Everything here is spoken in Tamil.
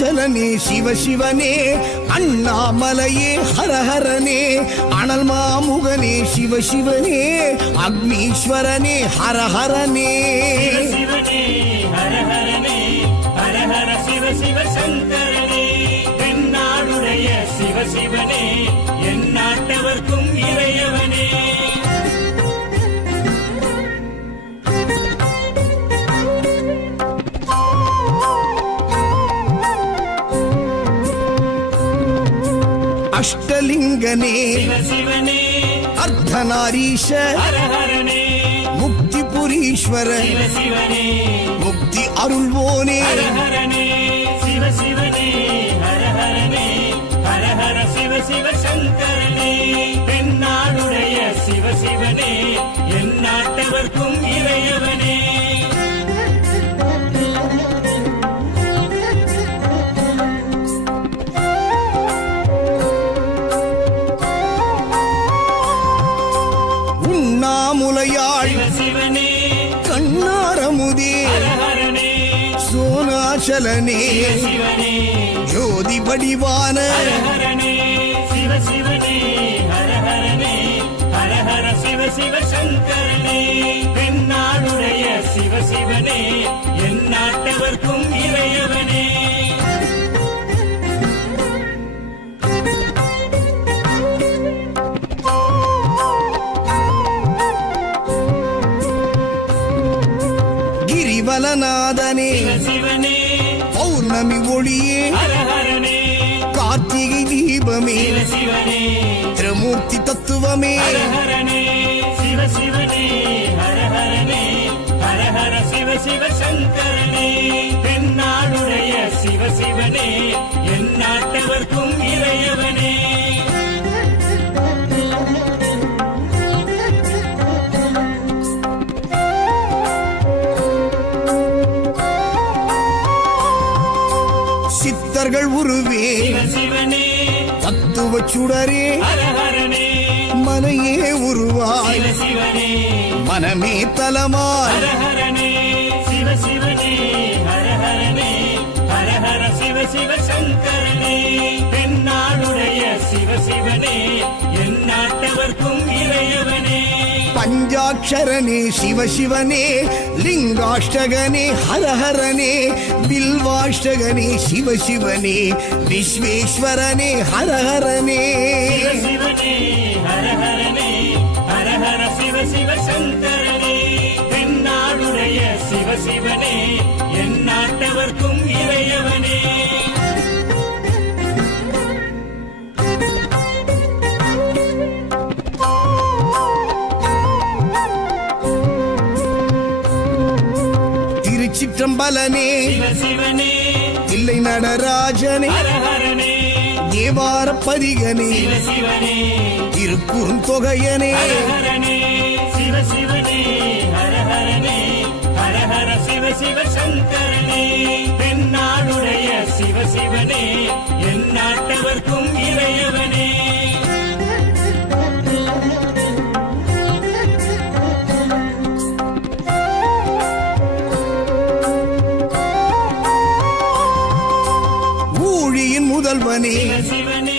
அருணாச்சலனே சிவசிவனே அண்ணாமலையே ஹரஹரனே அனல் மாமுகனே சிவசிவனே அக்னீஸ்வரனே ஹரஹரனே சிவனே ஹரஹரனே ஹரஹர சிவ சிவ சங்கரனே தென்னாடுடைய சிவசிவனே என் நாட்டவர்க்கும் இறையவனே அஷ்டலிங்கனே சிவசிவனே அர்த்தநாரீஷ ஹரஹரனே முக்திபுரீஸ்வர சிவசிவனே முக்தி அருள்வோனே ஹரஹரனே சிவசிவனே ஹரஹரனே ஹரஹர சிவ சிவ சங்கரனே தென்னாடுடைய சிவசிவனே என் நாட்டவர்க்கும் இறையவனே உண்ணாமுலையாள் சிவசிவனே கண்ணாரமுதே ஹரஹரனே சோனாச்சலனே சிவசிவனே ஜோதி வடிவான ஹரஹரனே சிவசிவனே ஹரஹரனே ஹரஹர சிவ சிவ சங்கரனே தென்னாடுடைய சிவசிவனே என் நாட்டவர்க்கும் இறையவனே கிரிவலநாதனே சிவசிவனே பௌர்ணமி ஒளியே ஹரஹரனே கார்த்திகை தீபமே சிவசிவனே திரிமூர்த்தி தத்துவமே ஹரஹரனே சிவசிவனே ஹரஹரனே ஹரஹர சிவ சிவ சங்கரனே தென்னாடுடைய சிவசிவனே என் நாட்டவர்க்கும் இறையவனே சித்தர்கள் உருவே சிவசிவனே தத்துவ சுடரே ஹரஹரனே மனையே உருவாய் சிவசிவனே மனமே தலமாய் ஹரஹரனே சிவசிவனே ஹரஹரனே ஹரஹர சிவ சிவ சங்கரனே தென்னாடுடைய சிவசிவனே என் நாட்டவர்க்கும் இறையவனே பஞ்சாட்சரனே சிவசிவனே லிங்காஷ்டகனே ஹரஹரனே பில்வாஷ்டகனே சிவசிவனே விஸ்வேஸ்வரனே ஹரஹரனே சிவசிவனே ஹரஹரனே ஹரஹர சிவ சிவ சங்கரனே தென்னாடுடைய சிவசிவனே என் நாட்டவர்க்கும் இறையவனே திருச்சிற்றம்பலனே சிவசிவனே தில்லை நடராஜனே ஹரஹரனே தேவார பதிகனே சிவசிவனே திருக்குறுந்தொகையனே ஹரஹரனே சிவசிவனே ஹரஹரனே ஹரஹர சிவ சிவ சங்கரனே தென்னாடுடைய சிவசிவனே என் நாட்டவர்க்கும் இறையவனே ஊழியின் முதல்வனே சிவசிவனே